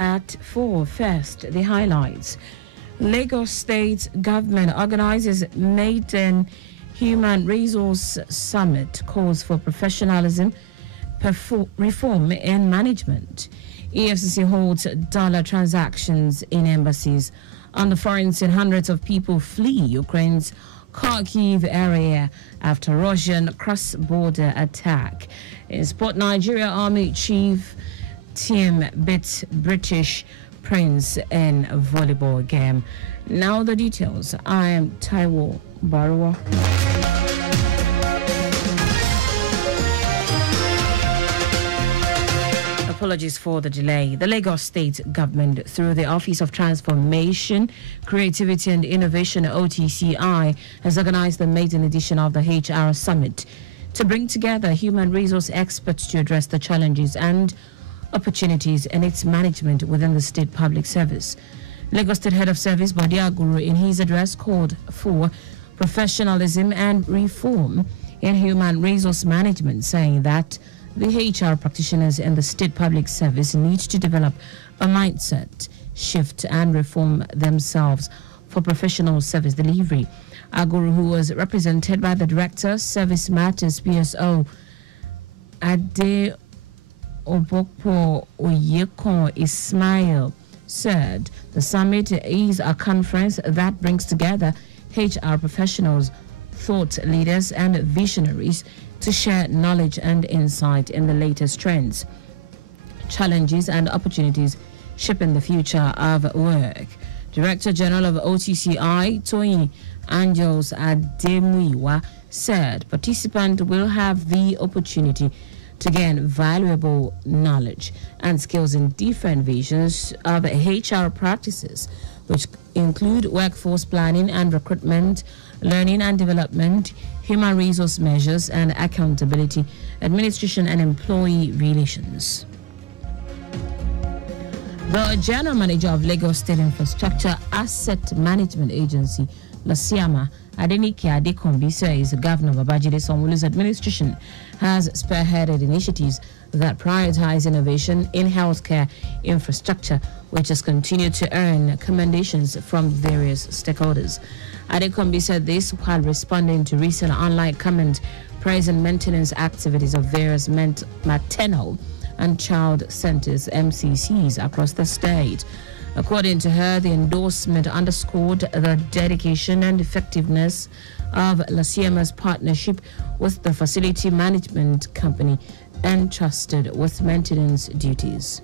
at 4. First, the highlights. Lagos State government organizes maiden Human Resource Summit, calls for professionalism, reform in management. EFCC holds dollar transactions in embassies. On the foreign scene, hundreds of people flee Ukraine's Kharkiv area after Russian cross-border attack. In sport, Nigeria Army Chief team beats British Prince in volleyball game. Now the details. I am Taiwo Baruwa. Apologies for the delay. The Lagos State government, through the Office of Transformation, Creativity and Innovation (OTCI), has organized the maiden edition of the HR Summit to bring together human resource experts to address the challenges and opportunities in its management within the state public service. Lagos State Head of Service Bode Aguru, in his address, called for professionalism and reform in human resource management, saying that the HR practitioners in the state public service need to develop a mindset shift and reform themselves for professional service delivery. Aguru, who was represented by the Director, Service Matters PSO, Ade Obokpo Oyekon Ismail, said the summit is a conference that brings together HR professionals, thought leaders, and visionaries to share knowledge and insight in the latest trends, challenges, and opportunities shaping the future of work. Director General of OTCI, Toyin Angels Ademuyiwa, said participants will have the opportunity to gain valuable knowledge and skills in different visions of HR practices, which include workforce planning and recruitment, learning and development, human resource measures and accountability, administration and employee relations. The General Manager of Lagos State Infrastructure Asset Management Agency, LASIAMA, Adenike Adekombi, says the Governor Babajide Sanwo-Olu's administration has spearheaded initiatives that prioritize innovation in healthcare infrastructure, which has continued to earn commendations from various stakeholders. Adekombi said this while responding to recent online comments praising maintenance activities of various maternal and child centers, MCCs, across the state. According to her, the endorsement underscored the dedication and effectiveness of LASIAMA's partnership with the facility management company entrusted with maintenance duties.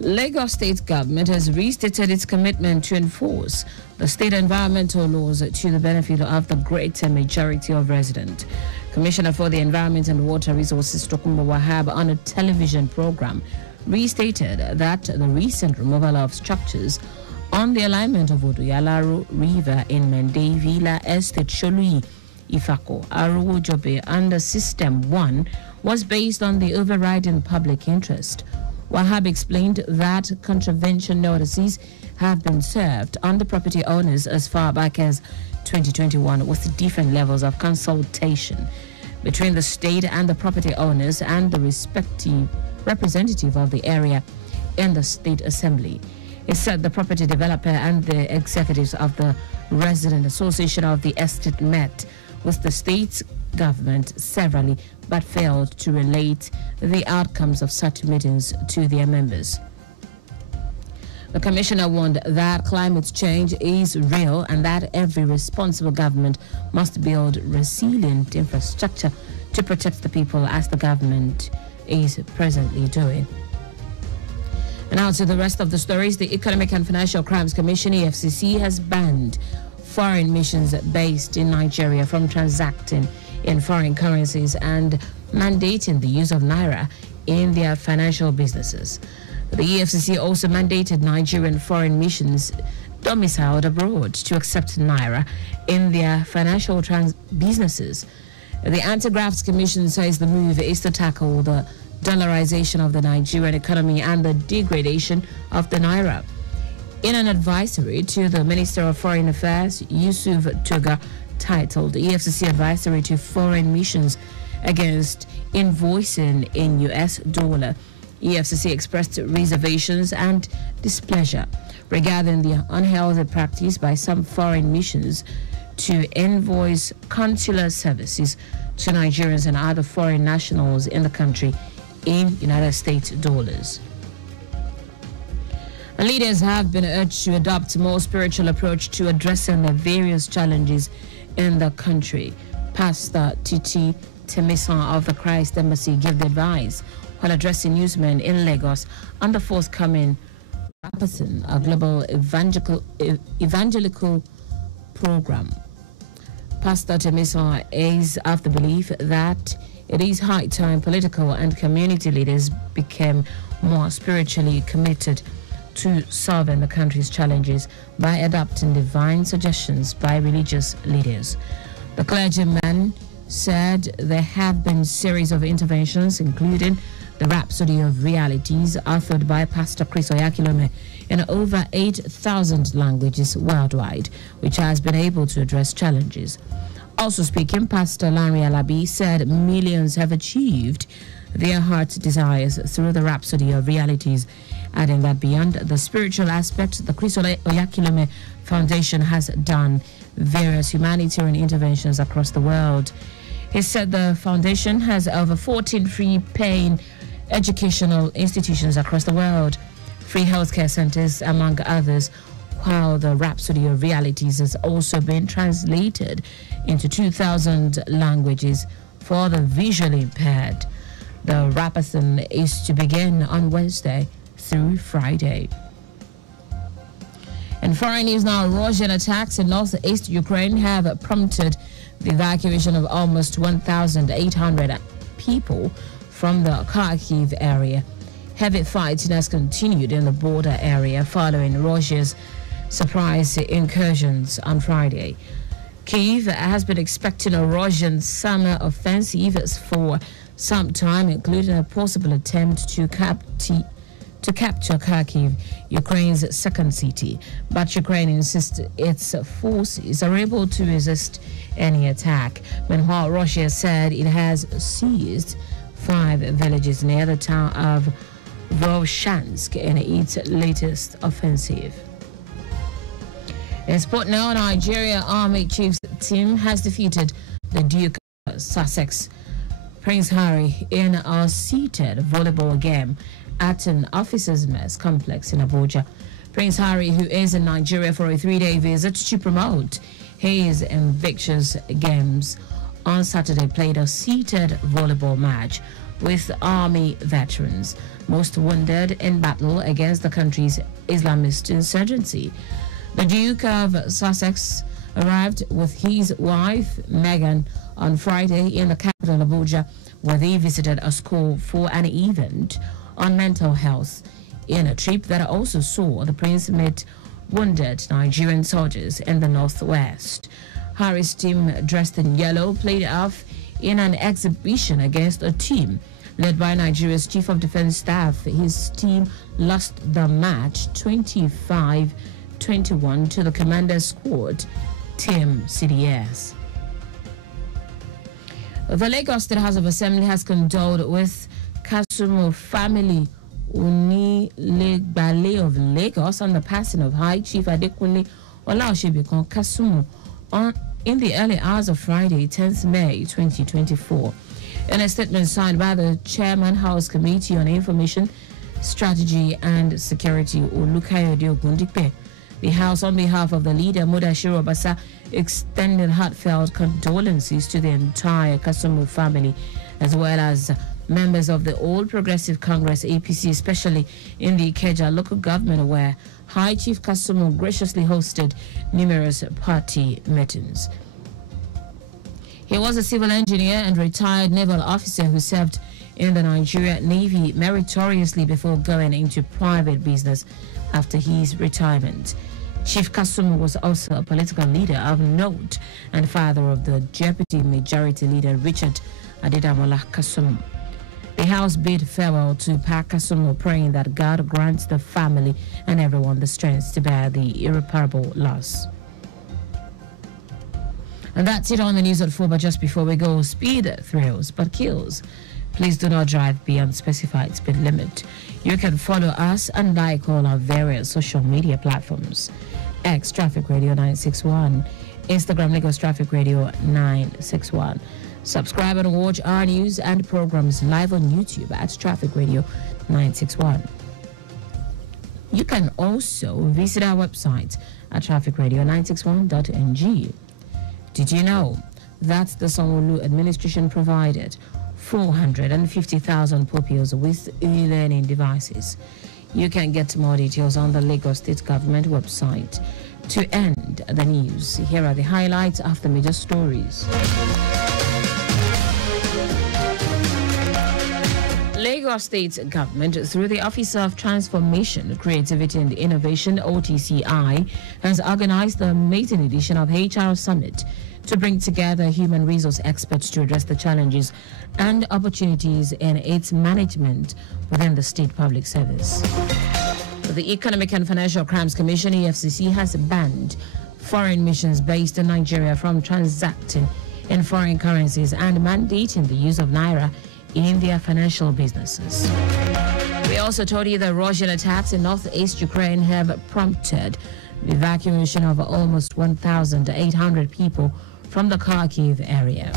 Lagos State government has restated its commitment to enforce the state environmental laws to the benefit of the greater majority of residents. Commissioner for the Environment and Water Resources, Tokunbo Wahab, on a television program, restated that the recent removal of structures on the alignment of Oduyalaro River in Mende Villa Estate Sholui, Ifako, Aruwo Jobe under System 1 was based on the overriding public interest. Wahab explained that contravention notices have been served on the property owners as far back as 2021 with different levels of consultation between the state and the property owners and the respective representative of the area in the State Assembly. It said the property developer and the executives of the Resident Association of the estate met with the state government severally but failed to relate the outcomes of such meetings to their members. The commissioner warned that climate change is real and that every responsible government must build resilient infrastructure to protect the people, as the government is presently doing. And now to the rest of the stories. The Economic and Financial Crimes Commission, EFCC, has banned foreign missions based in Nigeria from transacting in foreign currencies and mandating the use of Naira in their financial businesses. The EFCC also mandated Nigerian foreign missions domiciled abroad to accept Naira in their financial businesses. The Anti-Graft Commission says the move is to tackle the dollarization of the Nigerian economy and the degradation of the Naira. In an advisory to the Minister of Foreign Affairs, Yusuf Tuga, titled EFCC Advisory to Foreign Missions Against Invoicing in US Dollar, EFCC expressed reservations and displeasure regarding the unhealthy practice by some foreign missions to invoice consular services to Nigerians and other foreign nationals in the country in United States dollars. Leaders have been urged to adopt a more spiritual approach to addressing the various challenges in the country. Pastor Titi Temisa of the Christ Embassy gave the advice while addressing newsmen in Lagos on the forthcoming Rapathon, a global evangelical program. Pastor Temisa is of the belief that it is high time political and community leaders became more spiritually committed to solving the country's challenges by adopting divine suggestions by religious leaders. The clergyman said there have been a series of interventions, including the Rhapsody of Realities, authored by Pastor Chris Oyakilome in over 8,000 languages worldwide, which has been able to address challenges. Also speaking, Pastor Larry Alabi said millions have achieved their heart's desires through the Rhapsody of Realities, adding that beyond the spiritual aspect, the Chris Oyakilome Foundation has done various humanitarian interventions across the world. He said the foundation has over 14 free-paying educational institutions across the world, free healthcare centers, among others, while the Rhapsody of Realities has also been translated into 2,000 languages for the visually impaired. The Rapathon is to begin on Wednesday through Friday. In foreign news now, Russian attacks in northeast Ukraine have prompted the evacuation of almost 1,800 people from the Kharkiv area. Heavy fighting has continued in the border area following Russia's surprise incursions on Friday. Kyiv has been expecting a Russian summer offensive for some time, including a possible attempt to capture Kharkiv, Ukraine's second city. But Ukraine insists its forces are able to resist any attack. Meanwhile, Russia said it has seized 5 villages near the town of Volshansk in its latest offensive. In sport now, Nigeria Army Chiefs team has defeated the Duke of Sussex Prince Harry in a seated volleyball game at an officers' mess complex in Abuja. Prince Harry, who is in Nigeria for a 3-day visit to promote his ambitious games, on Saturday played a seated volleyball match with army veterans, most wounded in battle against the country's Islamist insurgency. The Duke of Sussex arrived with his wife, Meghan, on Friday in the capital, Abuja, where they visited a school for an event on mental health, in a trip that also saw the prince meet wounded Nigerian soldiers in the northwest. Harry's team, dressed in yellow, played off in an exhibition against a team led by Nigeria's Chief of Defense Staff. His team lost the match 25-21 to the commander's squad, Team CDS. The Lagos State House of Assembly has condoled with Kasumu family Unilegbale of Lagos on the passing of High Chief Adekunle Olaosebikan Kasumu in the early hours of Friday, 10th May 2024. In a statement signed by the Chairman House Committee on Information, Strategy and Security, Olukayode Ogundipe, the House, on behalf of the leader, Mudashiru Obasa, extended heartfelt condolences to the entire Kasumu family, as well as members of the All Progressive Congress, APC, especially in the Ikeja local government, where High Chief Kasumu graciously hosted numerous party meetings. He was a civil engineer and retired naval officer who served in the Nigerian Navy meritoriously before going into private business after his retirement. Chief Kasumu was also a political leader of note and father of the Deputy Majority Leader Richard Adedamola Kasumu. The House bid farewell to Pa Kasumu, praying that God grants the family and everyone the strength to bear the irreparable loss. And that's it on the news at 4. But just before we go, speed thrills but kills. Please do not drive beyond specified speed limit. You can follow us and like all our various social media platforms. X Traffic Radio 961, Instagram Lagos Traffic Radio 961. Subscribe and watch our news and programs live on YouTube at Traffic Radio 961. You can also visit our website at trafficradio961.ng. Did you know that the Sanwo-Olu administration provided 450,000 pupils with e-learning devices? You can get more details on the Lagos State Government website. To end the news, here are the highlights of the major stories. Lagos State Government, through the Office of Transformation, Creativity and Innovation, OTCI, has organized the maiden edition of HR Summit to bring together human resource experts to address the challenges and opportunities in its management within the state public service. The Economic and Financial Crimes Commission, EFCC, has banned foreign missions based in Nigeria from transacting in foreign currencies and mandating the use of Naira in their financial businesses. We also told you that Russian attacks in northeast Ukraine have prompted the evacuation of almost 1,800 people from the Kharkiv area.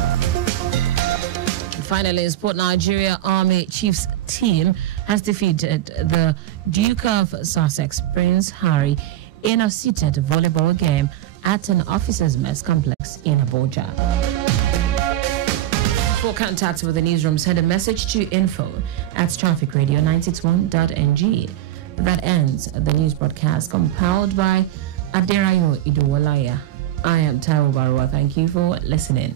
And finally, Sport Nigeria Army Chiefs team has defeated the Duke of Sussex Prince Harry in a seated volleyball game at an officers' mess complex in Abuja. For contact with the newsroom, send a message to info@trafficradio961.ng. That ends the news broadcast compiled by Aderayo Iduwalaya. I am Taiwo Baruwa. Thank you for listening.